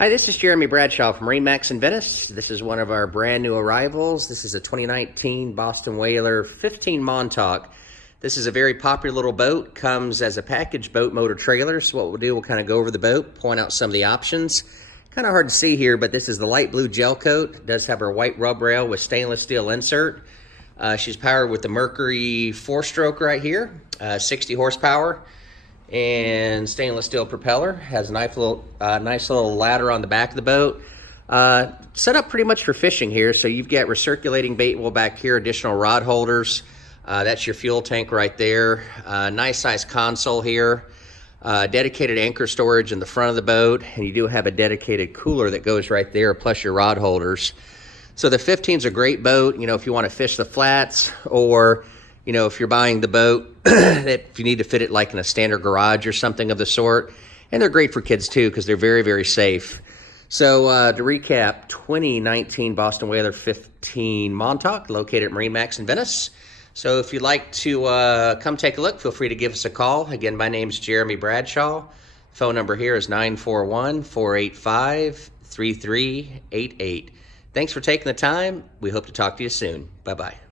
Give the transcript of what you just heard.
Hi, this is Jeremy Bradshaw from MarineMax Venice. This is one of our brand new arrivals. This is a 2019 Boston Whaler 15 Montauk. This is a very popular little boat. Comes as a package boat motor trailer. So what we'll do, we'll kind of go over the boat, point out some of the options. Kind of hard to see here, but this is the light blue gel coat. It does have her white rub rail with stainless steel insert. She's powered with the Mercury 4-stroke right here, 60 horsepower. And stainless steel propeller. Has a nice little ladder on the back of the boat. Set up pretty much for fishing here. So you've got recirculating bait well back here, additional rod holders. That's your fuel tank right there. Nice size console here. Dedicated anchor storage in the front of the boat. And you do have a dedicated cooler that goes right there, plus your rod holders. So the 15's a great boat, you know, if you want to fish the flats, or you know, if you're buying the boat, that if you need to fit it like in a standard garage or something of the sort. And they're great for kids too, because they're very, very safe. So to recap, 2019 Boston Whaler 15 Montauk, located at MarineMax in Venice. So if you'd like to come take a look, feel free to give us a call. Again, my name's Jeremy Bradshaw. Phone number here is 941-485-3388. Thanks for taking the time. We hope to talk to you soon. Bye-bye.